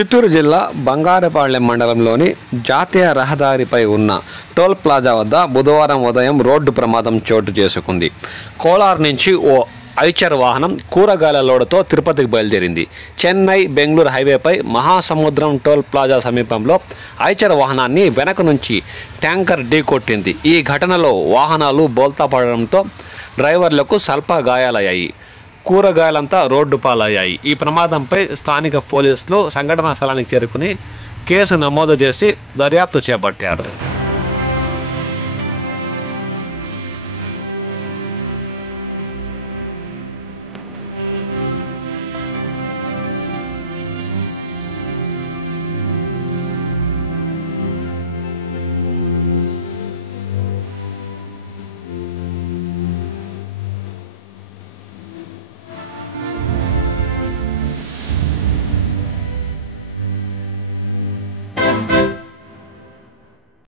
చిత్తూరు జిల్లా బంగారపాళ్లెం మండలంలోని జాతీయ రహదారిపై ఉన్న టోల్ ప్లాజా వద్ద బుధవారం ఉదయం రోడ్డు ప్రమాదం చోటు చేసుకుంది. కోలార్ నుంచి ఓ ఐచర్ వాహనం కూరగాయల లోడుతో తిరుపతికి బయలుదేరింది. చెన్నై బెంగళూరు హైవేపై మహాసముద్రం టోల్ ప్లాజా సమీపంలో ఐచర్ వాహనాన్ని వెనక నుంచి ట్యాంకర్ ఢీకొట్టింది. ఈ ఘటనలో వాహనాలు బోల్తా పడడంతో డ్రైవర్లకు స్వల్ప గాయాలయ్యాయి. కూరగాయలంతా రోడ్డు పాలయ్యాయి. ఈ ప్రమాదంపై స్థానిక పోలీసులు సంఘటనా స్థలానికి చేరుకుని కేసు నమోదు చేసి దర్యాప్తు చేపట్టారు.